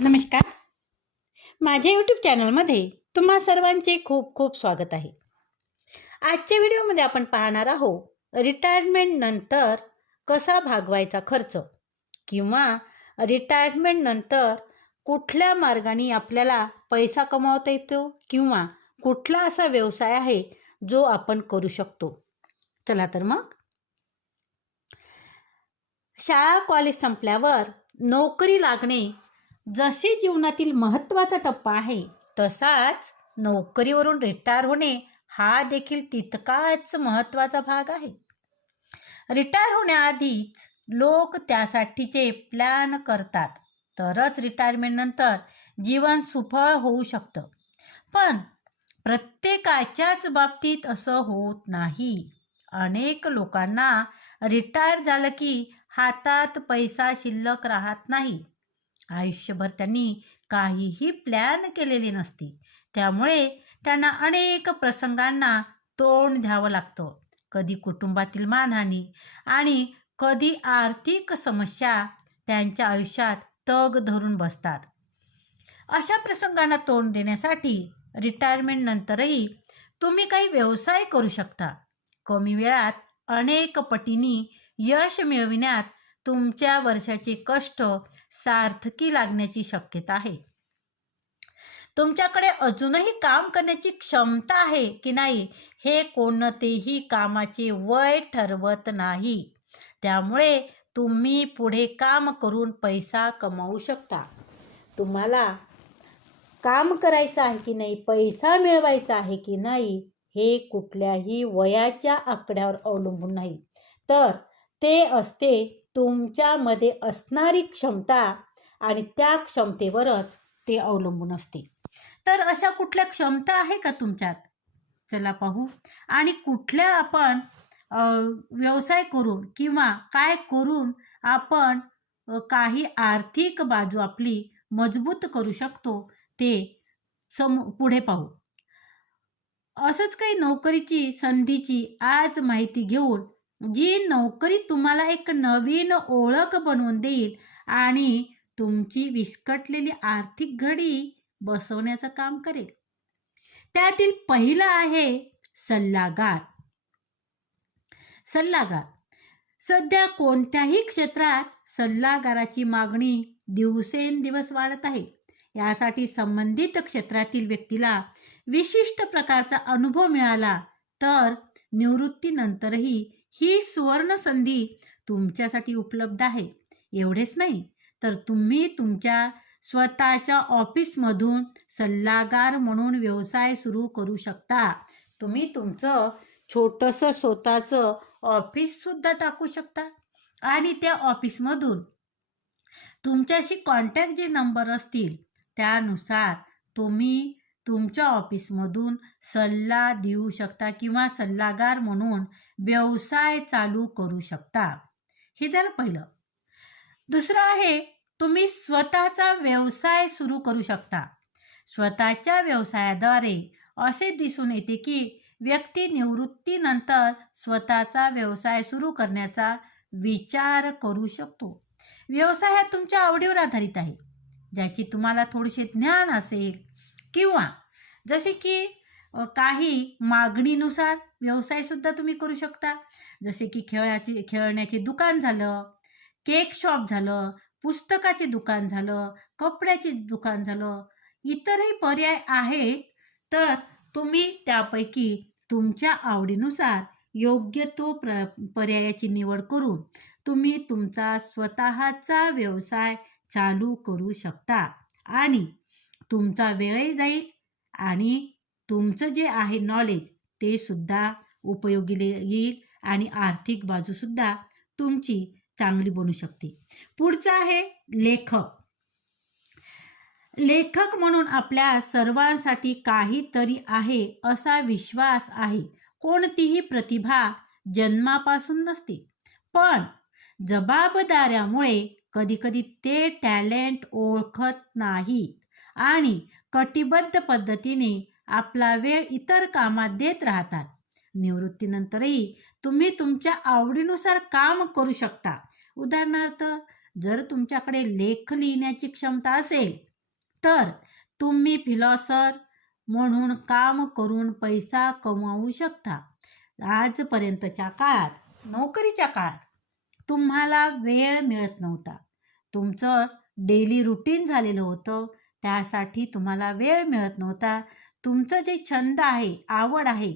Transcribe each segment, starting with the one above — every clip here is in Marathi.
नमस्कार. माझ्या यूट्यूब चॅनलमध्ये तुम्हा सर्वांचे खूप खूप स्वागत आहे. आजच्या व्हिडिओमध्ये आपण पाहणार आहोत रिटायरमेंट नंतर कसा भागवायचा खर्च? किंवा रिटायरमेंट नंतर कुठल्या मार्गाने आपल्याला पैसा कमावता येतो? किंवा कुठला असा व्यवसाय आहे जो आपण करू शकतो? चला तर मग. शाळा कॉलेज संपल्यावर नोकरी लागणे जसे जीवनातील महत्त्वाचा टप्पा आहे तसाच नोकरीवरून रिटायर होणे हा देखील तितकाच महत्त्वाचा भाग आहे. रिटायर होण्याआधीच लोक त्यासाठीचे प्लॅन करतात. तरच रिटायरमेंटनंतर जीवन सुफळ होऊ शकतं. पण प्रत्येकाच्याच बाबतीत असं होत नाही. अनेक लोकांना रिटायर झालं की हातात पैसा शिल्लक राहत नाही. आयुष्यभर त्यांनी काहीही प्लॅन केलेली नसते. त्यामुळे त्यांना अनेक प्रसंगांना तोंड द्यावं लागतं. कधी कुटुंबातील मानहानी आणि कधी आर्थिक समस्या त्यांच्या आयुष्यात तग धरून बसतात. अशा प्रसंगांना तोंड देण्यासाठी रिटायरमेंट नंतरही तुम्ही काही व्यवसाय करू शकता. कमी वेळात अनेक पटींनी यश मिळविण्यात तुमच्या वर्षाचे कष्ट सार्थकी लागण्याची शक्यता आहे. तुमच्याकडे अजूनही काम करण्याची क्षमता आहे की नाही हे कोणतेही कामाचे वय ठरवत नाही. त्यामुळे तुम्ही पुढे काम करून पैसा कमावू शकता. तुम्हाला काम करायचं आहे की नाही पैसा मिळवायचा आहे की नाही हे कुठल्याही वयाच्या आकड्यावर अवलंबून नाही. तर ते असते तुमच्यामध्ये असणारी क्षमता आणि त्या क्षमतेवरच ते अवलंबून असते. तर अशा कुठल्या क्षमता आहे का तुमच्यात? चला पाहू. आणि कुठल्या आपण व्यवसाय करून किंवा काय करून आपण काही आर्थिक बाजू आपली मजबूत करू शकतो ते सम पुढे पाहू. असंच काही नोकरीची संधीची आज माहिती घेऊन जी नोकरी तुम्हाला एक नवीन ओळख बनवून देईल आणि तुमची विस्कटलेली आर्थिक घडी बसवण्याचं काम करेल. त्यातील पहिलं आहे सल्लागार. सल्लागार. सध्या कोणत्याही क्षेत्रात सल्लागाराची मागणी दिवसेंदिवस वाढत आहे. यासाठी संबंधित क्षेत्रातील व्यक्तीला विशिष्ट प्रकारचा अनुभव मिळाला तर निवृत्तीनंतरही ही सुवर्ण संधी तुमच्यासाठी उपलब्ध आहे. एवढेच नाही तर तुम्ही तुमच्या स्वतःच्या ऑफिसमधून सल्लागार म्हणून व्यवसाय सुरू करू शकता. तुम्ही तुमचं छोटंसं स्वतःचं ऑफिससुद्धा टाकू शकता. आणि त्या ऑफिसमधून तुमच्याशी कॉन्टॅक्ट जे नंबर असतील त्यानुसार तुम्ही तुमच्या ऑफिसमधून सल्ला देऊ शकता किंवा सल्लागार म्हणून व्यवसाय चालू करू शकता. हे झालं पहिलं. दुसरं आहे तुम्ही स्वतःचा व्यवसाय सुरू करू शकता. स्वतःच्या व्यवसायाद्वारे असे दिसून येते की व्यक्ती निवृत्तीनंतर स्वतःचा व्यवसाय सुरू करण्याचा विचार करू शकतो. व्यवसाय हा तुमच्या आवडीवर आधारित आहे. ज्याची तुम्हाला थोडेसे ज्ञान असेल किंवा जसे की काही मागणीनुसार व्यवसायसुद्धा तुम्ही करू शकता. जसे की खेळाचे खेळण्याचे दुकान झालं केक शॉप झालं पुस्तकाचे दुकान झालं कपड्याचे दुकान झालं इतरही पर्याय आहेत. तर तुम्ही त्यापैकी तुमच्या आवडीनुसार योग्य तो प्र पर्यायाची निवड करून तुम्ही तुमचा स्वतःचा व्यवसाय चालू करू शकता. आणि तुमचा वेळही जाईल आणि तुमचं जे आहे नॉलेज ते सुद्धा उपयोगी येईल आणि आर्थिक बाजूसुद्धा तुमची चांगली बनू शकते. पुढचं आहे लेखक. लेखक म्हणून आपल्या सर्वांसाठी काहीतरी आहे असा विश्वास आहे. कोणतीही प्रतिभा जन्मापासून नसते. पण जबाबदाऱ्यामुळे कधीकधी ते टॅलेंट ओळखत नाहीत. आणि कटिबद्ध पद्धतीने आपला वेळ इतर कामात देत राहतात. निवृत्तीनंतरही तुम्ही तुमच्या आवडीनुसार काम करू शकता. उदाहरणार्थ जर तुमच्याकडे लेख लिहिण्याची क्षमता असेल तर तुम्ही फिलॉसर म्हणून काम करून पैसा कमावू शकता. आजपर्यंतच्या काळात नोकरीच्या काळात तुम्हाला वेळ मिळत नव्हता. तुमचं डेली रुटीन झालेलं होतं. त्यासाठी तुम्हाला वेळ मिळत नव्हता. तुमचं जे छंद आहे आवड आहे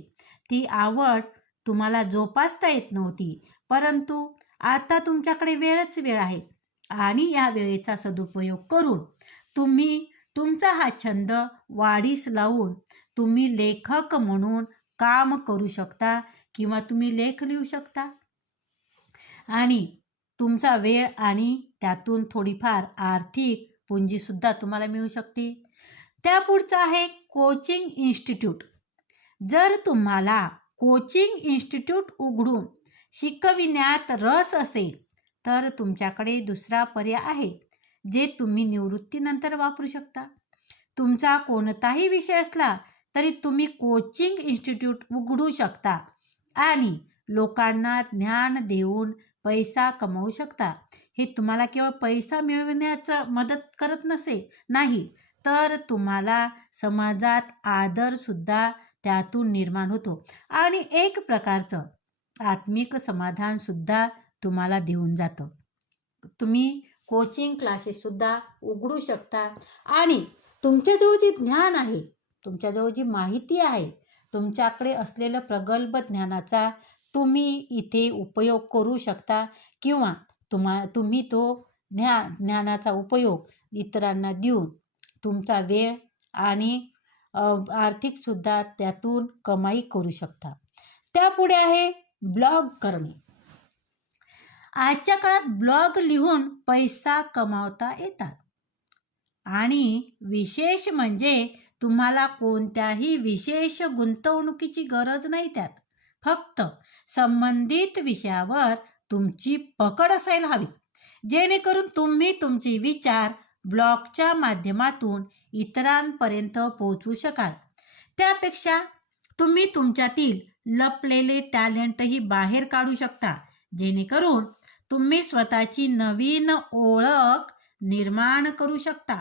ती आवड तुम्हाला जोपासता येत नव्हती. परंतु आता तुमच्याकडे वेळच वेळ आहे आणि या वेळेचा सदुपयोग करून तुम्ही तुमचा हा छंद वाढीस लावून तुम्ही लेखक म्हणून काम करू शकता किंवा तुम्ही लेख लिहू शकता. आणि तुमचा वेळ आणि त्यातून थोडीफार आर्थिक पुंजीसुद्धा तुम्हाला मिळू शकते. त्यापुढचं आहे कोचिंग इन्स्टिट्यूट. जर तुम्हाला कोचिंग इन्स्टिट्यूट उघडून शिकविण्यात रस असेल तर तुमच्याकडे दुसरा पर्याय आहे जे तुम्ही निवृत्तीनंतर वापरू शकता. तुमचा कोणताही विषय असला तरी तुम्ही कोचिंग इन्स्टिट्यूट उघडू शकता आणि लोकांना ज्ञान देऊन पैसा कमवू शकता. हे तुम्हाला केवळ पैसा मिळविण्याचं मदत करत नसे नाही तर तुम्हाला समाजात आदरसुद्धा त्यातून निर्माण होतो. आणि एक प्रकारचं आत्मिक समाधानसुद्धा तुम्हाला देऊन जातं. तुम्ही कोचिंग क्लासेससुद्धा उघडू शकता. आणि तुमच्याजवळ जे ज्ञान आहे तुमच्याजवळ जी माहिती आहे तुमच्याकडे असलेलं प्रगल्भ ज्ञानाचा तुम्ही इथे उपयोग करू शकता किंवा तुम्हा तुम्ही तो ज्ञा ज्ञानाचा उपयोग इतरांना देऊन तुमचा वेळ आणि आर्थिकसुद्धा त्यातून कमाई करू शकता. त्यापुढे आहे ब्लॉग करणे. आजच्या काळात ब्लॉग लिहून पैसा कमावता येतात. आणि विशेष म्हणजे तुम्हाला कोणत्याही विशेष गुंतवणुकीची गरज नाही त्यात. फक्त संबंधित विषयावर तुमची पकड असायला हवी. जेणेकरून तुम्ही तुमचे विचार ब्लॉगच्या माध्यमातून इतरांपर्यंत पोहोचवू शकाल. त्यापेक्षा तुम्ही तुमच्यातील लपलेले टॅलेंटही बाहेर काढू शकता. जेणेकरून तुम्ही स्वतःची नवीन ओळख निर्माण करू शकता.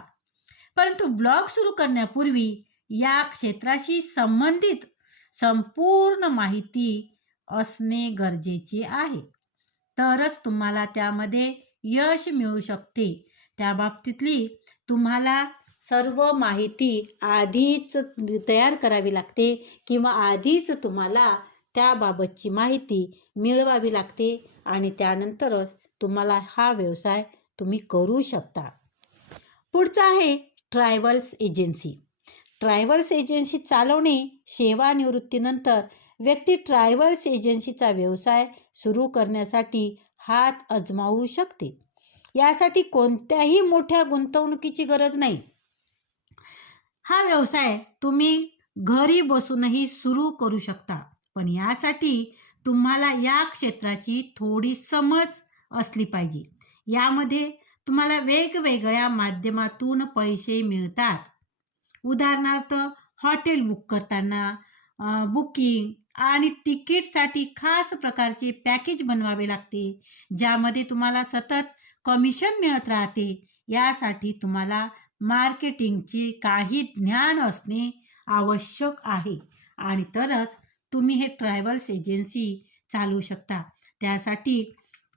परंतु ब्लॉग सुरू करण्यापूर्वी या क्षेत्राशी संबंधित संपूर्ण माहिती असणे गरजेचे आहे. तरच तुम्हाला त्यामध्ये यश मिळू शकते. त्या बाबतीतली तुम्हाला सर्व माहिती आधीच तयार करावी लागते किंवा आधीच तुम्हाला त्याबाबतची माहिती मिळवावी लागते आणि त्यानंतरच तुम्हाला हा व्यवसाय तुम्ही करू शकता. पुढचं आहे ट्रॅव्हल्स एजन्सी. ट्रॅव्हल्स एजन्सी चालवणे सेवानिवृत्तीनंतर व्यक्ती ट्रॅव्हल्स एजन्सीचा व्यवसाय सुरू करण्यासाठी हात अजमावू शकते. यासाठी कोणत्याही मोठ्या गुंतवणुकीची गरज नाही. हा व्यवसाय तुम्ही घरी बसूनही सुरू करू शकता पण यासाठी तुम्हाला या क्षेत्राची थोडी समज असली पाहिजे. यामध्ये तुम्हाला वेगवेगळ्या माध्यमातून पैसे मिळतात. उदाहरणार्थ हॉटेल बुक करताना बुकिंग आणि तिकीटसाठी खास प्रकारचे पॅकेज बनवावे लागते ज्यामध्ये तुम्हाला सतत कमिशन मिळत राहते. यासाठी तुम्हाला मार्केटिंगचे काही ज्ञान असणे आवश्यक आहे. आणि तरच तुम्ही हे ट्रॅव्हल्स एजन्सी चालवू शकता. त्यासाठी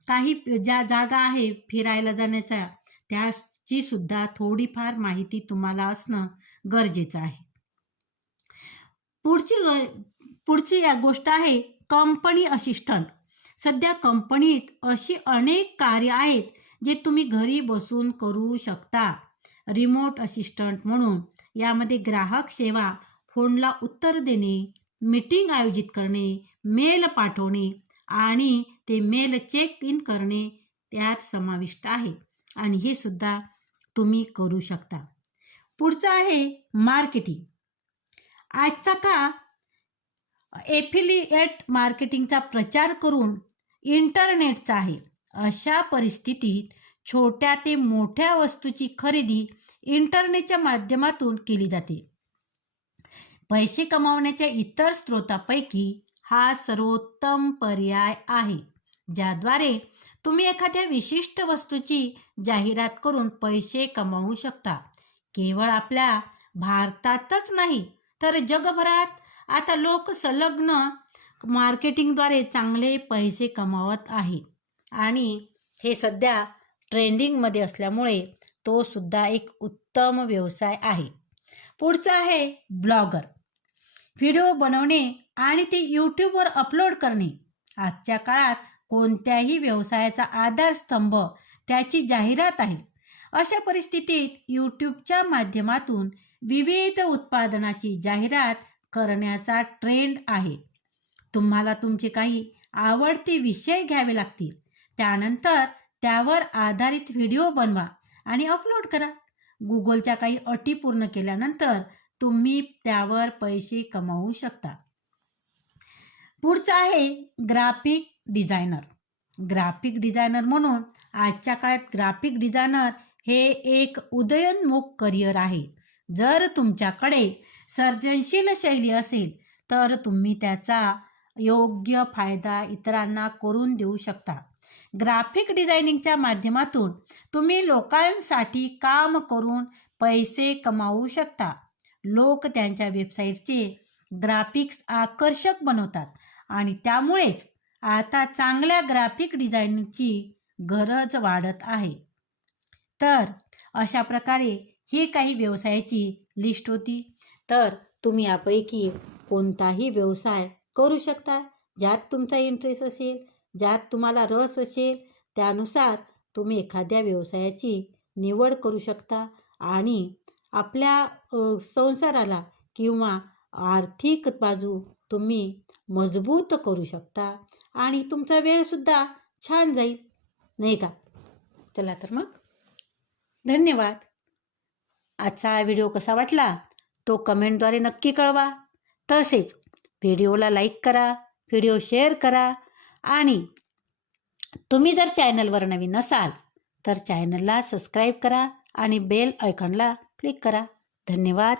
काही ज्या जागा आहे फिरायला जाण्याच्या त्याची सुद्धा थोडीफार माहिती तुम्हाला असणं गरजेचं आहे. पुढची ग पुढची या गोष्ट आहे कंपनी असिस्टंट सध्या कंपनीत अशी अनेक कार्य आहेत जे तुम्ही घरी बसून करू शकता. रिमोट असिस्टंट म्हणून यामध्ये ग्राहक सेवा फोनला उत्तर देणे मीटिंग आयोजित करणे मेल पाठवणे आणि ते मेल चेक इन करणे त्यात समाविष्ट आहे. आणि हे सुद्धा तुम्ही करू शकता. पुढचं आहे मार्केटिंग. आजचा का एफिलिएट मार्केटिंगचा प्रचार करून इंटरनेटचा आहे. अशा परिस्थितीत छोट्या ते मोठ्या वस्तूची खरेदी इंटरनेटच्या माध्यमातून केली जाते. पैसे कमावण्याच्या इतर स्रोतापैकी हा सर्वोत्तम पर्याय आहे ज्याद्वारे तुम्ही एखाद्या विशिष्ट वस्तूची जाहिरात करून पैसे कमावू शकता. केवळ आपल्या भारतातच नाही तर जगभरात आता लोक संलग्न मार्केटिंगद्वारे चांगले पैसे कमावत आहेत. आणि हे सध्या ट्रेंडिंगमध्ये असल्यामुळे तो सुद्धा एक उत्तम व्यवसाय आहे. पुढचं आहे ब्लॉगर. व्हिडिओ बनवणे आणि ते यूट्यूबवर अपलोड करणे. आजच्या काळात कोणत्याही व्यवसायाचा आधारस्तंभ त्याची जाहिरात आहे. अशा परिस्थितीत यूट्यूबच्या माध्यमातून विविध उत्पादनाची जाहिरात करण्याचा ट्रेंड आहे. तुम्हाला तुमचे काही आवडते विषय घ्यावे लागतील. त्यानंतर त्यावर आधारित व्हिडिओ बनवा आणि अपलोड करा. गुगलच्या काही अटी पूर्ण केल्यानंतर तुम्ही त्यावर पैसे कमावू शकता. पुढचं आहे ग्राफिक डिझायनर. ग्राफिक डिझायनर म्हणून आजच्या काळात ग्राफिक डिझायनर हे एक उदयोन्मुख करिअर आहे. जर तुमच्याकडे सर्जनशील शैली असेल तर तुम्ही त्याचा योग्य फायदा इतरांना करून देऊ शकता. ग्राफिक डिझायनिंगच्या माध्यमातून तुम्ही लोकांसाठी काम करून पैसे कमावू शकता. लोक त्यांच्या वेबसाईटचे ग्राफिक्स आकर्षक बनवतात आणि त्यामुळेच आता चांगल्या ग्राफिक डिझायनिंगची गरज वाढत आहे. तर अशा प्रकारे ही काही व्यवसायाची लिस्ट होती. तर तुम्ही यापैकी कोणताही व्यवसाय करू शकता. ज्यात तुमचा इंटरेस्ट असेल ज्यात तुम्हाला रस असेल त्यानुसार तुम्ही एखाद्या व्यवसायाची निवड करू शकता. आणि आपल्या संसाराला किंवा आर्थिक बाजू तुम्ही मजबूत करू शकता. आणि तुमचा वेळसुद्धा छान जाईल. नाही का? चला तर मग. धन्यवाद. आजचा हा व्हिडिओ कसा वाटला तो कमेंटद्वारे नक्की कळवा. तसेच व्हिडिओला लाईक करा व्हिडिओ शेअर करा आणि तुम्ही जर चॅनलवर नवीन असाल तर चॅनलला सबस्क्राईब करा आणि बेल आयकॉनला क्लिक करा. धन्यवाद.